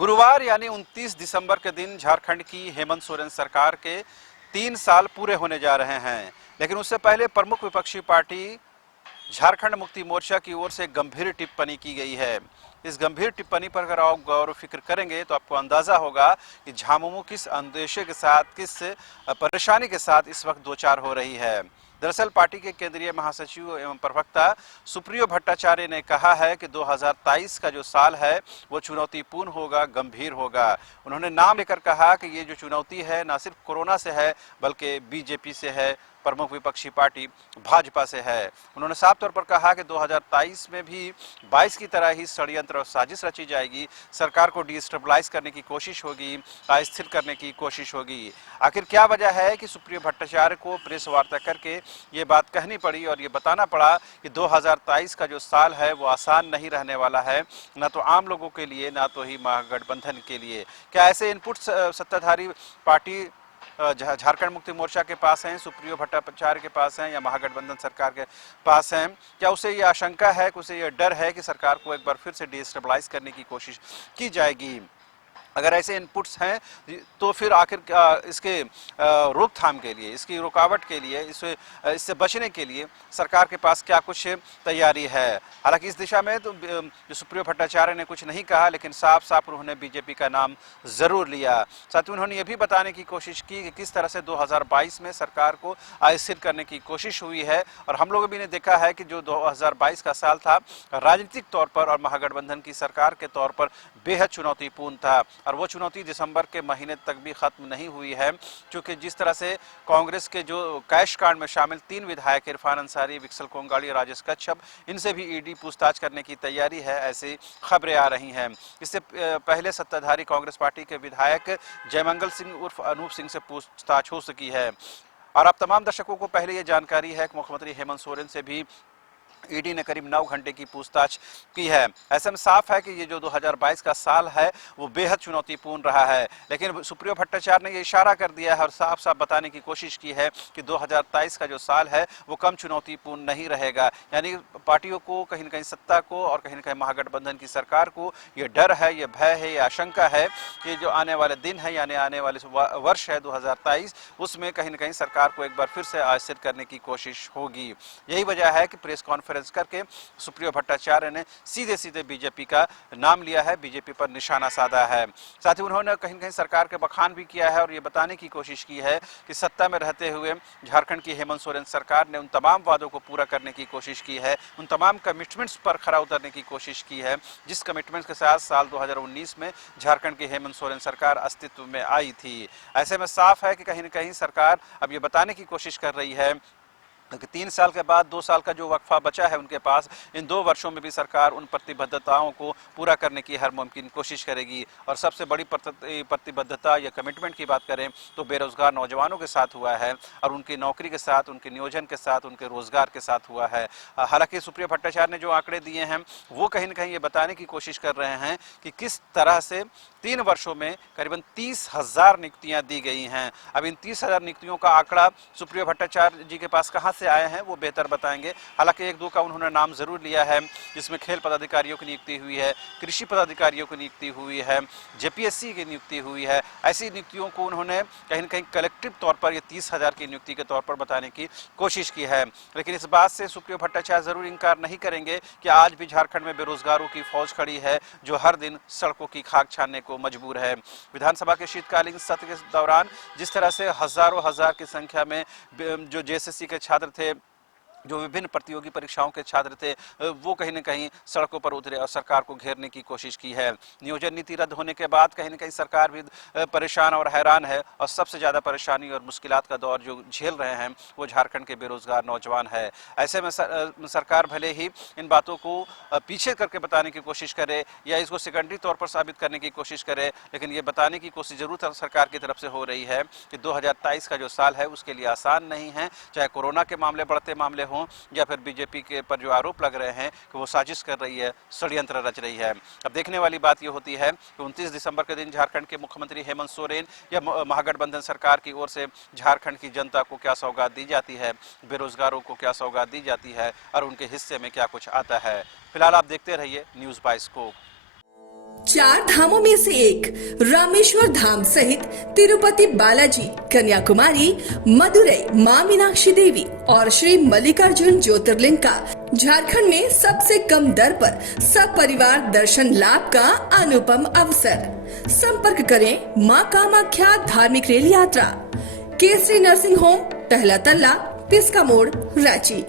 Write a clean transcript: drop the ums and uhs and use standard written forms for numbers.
गुरुवार यानी 29 दिसंबर के दिन झारखंड की हेमंत सोरेन सरकार के 3 साल पूरे होने जा रहे हैं। लेकिन उससे पहले प्रमुख विपक्षी पार्टी झारखंड मुक्ति मोर्चा की ओर से गंभीर टिप्पणी की गई है। इस गंभीर टिप्पणी पर अगर आप गौर फिक्र करेंगे तो आपको अंदाजा होगा कि झामुमो किस अंदेशे के साथ, किस परेशानी के साथ इस वक्त दो चार हो रही है। दरअसल पार्टी के केंद्रीय महासचिव एवं प्रवक्ता सुप्रियो भट्टाचार्य ने कहा है कि 2023 का जो साल है वो चुनौतीपूर्ण होगा, गंभीर होगा। उन्होंने नाम लेकर कहा कि ये जो चुनौती है ना सिर्फ कोरोना से है बल्कि बीजेपी से है, प्रमुख विपक्षी पार्टी भाजपा से है। उन्होंने साफ तौर पर कहा कि 2023 में भी 22 की तरह ही षड्यंत्र और साजिश रची जाएगी, सरकार को डिस्टेबलाइज करने की कोशिश होगी, अस्थिर करने की कोशिश होगी। आखिर क्या वजह है कि सुप्रियो भट्टाचार्य को प्रेस वार्ता करके ये बात कहनी पड़ी और ये बताना पड़ा कि 2023 का जो साल है वो आसान नहीं रहने वाला है, ना तो आम लोगों के लिए ना तो ही महागठबंधन के लिए। क्या ऐसे इनपुट सत्ताधारी पार्टी झारखंड मुक्ति मोर्चा के पास हैं, सुप्रियो भट्टाचार्य के पास हैं या महागठबंधन सरकार के पास हैं? क्या उसे ये आशंका है, उसे ये डर है कि सरकार को एक बार फिर से डिस्टेबलाइज करने की कोशिश की जाएगी? अगर ऐसे इनपुट्स हैं तो फिर आखिर इसके रोकथाम के लिए, इसकी रुकावट के लिए, इससे बचने के लिए सरकार के पास क्या कुछ तैयारी है? हालांकि इस दिशा में तो सुप्रियो भट्टाचार्य ने कुछ नहीं कहा, लेकिन साफ साफ उन्होंने बीजेपी का नाम जरूर लिया। साथ ही उन्होंने ये भी बताने की कोशिश की कि किस तरह से 2022 में सरकार को अस्थिर करने की कोशिश हुई है। और हम लोगों भी ने देखा है कि जो 2022 का साल था राजनीतिक तौर पर और महागठबंधन की सरकार के तौर पर बेहद चुनौतीपूर्ण था और वो चुनौती दिसंबर के महीने तक भी खत्म नहीं हुई है, क्योंकि जिस तरह से कांग्रेस के जो कैश कांड में शामिल 3 विधायक इरफान अंसारी, विक्सल कोंगाड़ी, राजेश कच्छप, इनसे भी ईडी पूछताछ करने की तैयारी है, ऐसी खबरें आ रही हैं। इससे पहले सत्ताधारी कांग्रेस पार्टी के विधायक जयमंगल सिंह उर्फ अनूप सिंह से पूछताछ हो सकी है। और अब तमाम दर्शकों को पहले ये जानकारी है कि मुख्यमंत्री हेमंत सोरेन से भी ईडी ने करीब 9 घंटे की पूछताछ की है। ऐसे में साफ है कि ये जो 2022 का साल है वो बेहद चुनौतीपूर्ण रहा है। लेकिन सुप्रियो भट्टाचार्य ने ये इशारा कर दिया है और साफ साफ बताने की कोशिश की है कि 2023 का जो साल है वो कम चुनौतीपूर्ण नहीं रहेगा। यानी पार्टियों को कहीं न कहीं, सत्ता को और कहीं न कहीं महागठबंधन की सरकार को ये डर है, ये भय है, ये आशंका है कि जो आने वाले दिन है यानी आने वाले वर्ष है 2023, उसमें कहीं न कहीं सरकार को एक बार फिर से अस्थिर करने की कोशिश होगी। यही वजह है कि प्रेस कॉन्फ्रेंस करके सुप्रियो भट्टाचार्य ने सीधे सीधे बीजेपी का नाम लिया है, बीजेपी पर निशाना साधा है। साथ ही उन्होंने कहीं कहीं सरकार के बखान भी किया है और ये बताने की कोशिश की है कि सत्ता में रहते हुए झारखंड की हेमंत सोरेन सरकार ने उन तमाम वादों को पूरा करने की कोशिश की है, उन तमाम कमिटमेंट्स पर खरा उतरने की कोशिश की है जिस कमिटमेंट्स के साथ साल 2019 में झारखंड की हेमंत सोरेन सरकार अस्तित्व में आई थी। ऐसे में साफ है कि कहीं न कहीं सरकार अब ये बताने की कोशिश कर रही है कि 3 साल के बाद 2 साल का जो वक्फा बचा है उनके पास, इन 2 वर्षों में भी सरकार उन प्रतिबद्धताओं को पूरा करने की हर मुमकिन कोशिश करेगी। और सबसे बड़ी प्रतिबद्धता या कमिटमेंट की बात करें तो बेरोजगार नौजवानों के साथ हुआ है और उनकी नौकरी के साथ, उनके नियोजन के साथ, उनके रोजगार के साथ हुआ है। हालांकि सुप्रियो भट्टाचार्य ने जो आंकड़े दिए हैं वो कहीं न कहीं ये बताने की कोशिश कर रहे हैं कि किस तरह से 3 वर्षों में करीबन 30,000 नियुक्तियां दी गई हैं। अब इन 30,000 नियुक्तियों का आंकड़ा सुप्रियो भट्टाचार्य जी के पास कहां से आए हैं वो बेहतर बताएंगे। हालांकि 1-2 का उन्होंने नाम जरूर लिया है, जिसमें खेल पदाधिकारियों की नियुक्ति हुई है, कृषि पदाधिकारियों की नियुक्ति हुई है, जेपीएससी की नियुक्ति हुई है। ऐसी नियुक्तियों को उन्होंने कहीं न कहीं कलेक्टिव तौर पर ये 30,000 की नियुक्ति के तौर पर बताने की कोशिश की है। लेकिन इस बात से सुप्रियो भट्टाचार्य जरूर इंकार नहीं करेंगे कि आज भी झारखंड में बेरोजगारों की फौज खड़ी है जो हर दिन सड़कों की खाक छानने को मजबूर है। विधानसभा के शीतकालीन सत्र के दौरान जिस तरह से हजारों हजार की संख्या में जो जेएसएससी के छात्र थे, जो विभिन्न प्रतियोगी परीक्षाओं के छात्र थे, वो कहीं न कहीं सड़कों पर उतरे और सरकार को घेरने की कोशिश की है। नियोजन नीति रद्द होने के बाद कहीं न कहीं सरकार भी परेशान और हैरान है और सबसे ज़्यादा परेशानी और मुश्किलात का दौर जो झेल रहे हैं वो झारखंड के बेरोजगार नौजवान है। ऐसे में सरकार भले ही इन बातों को पीछे करके बताने की कोशिश करे या इसको सेकेंडरी तौर पर साबित करने की कोशिश करे, लेकिन ये बताने की कोशिश जरूर सरकार की तरफ से हो रही है कि 2023 का जो साल है उसके लिए आसान नहीं है, चाहे कोरोना के मामले, बढ़ते मामले हों या फिर बीजेपी के पर जो आरोप लग रहे हैं कि वो साजिश कर रही है, षड्यंत्र रच रही है। अब देखने वाली बात ये होती है कि 29 दिसंबर के दिन झारखंड के मुख्यमंत्री हेमंत सोरेन या महागठबंधन सरकार की ओर से झारखंड की जनता को क्या सौगात दी जाती है, बेरोजगारों को क्या सौगात दी जाती है और उनके हिस्से में क्या कुछ आता है। फिलहाल आप देखते रहिए न्यूज़ 22 को। चार धामों में से एक रामेश्वर धाम सहित तिरुपति बालाजी, कन्याकुमारी, मदुरई, मां मीनाक्षी देवी और श्री मल्लिकार्जुन ज्योतिर्लिंग का झारखंड में सबसे कम दर पर सपरिवार दर्शन लाभ का अनुपम अवसर। संपर्क करें मां कामाख्या धार्मिक रेल यात्रा, केसरी नर्सिंग होम, पहला तल्ला, पिस्का मोड़, रांची।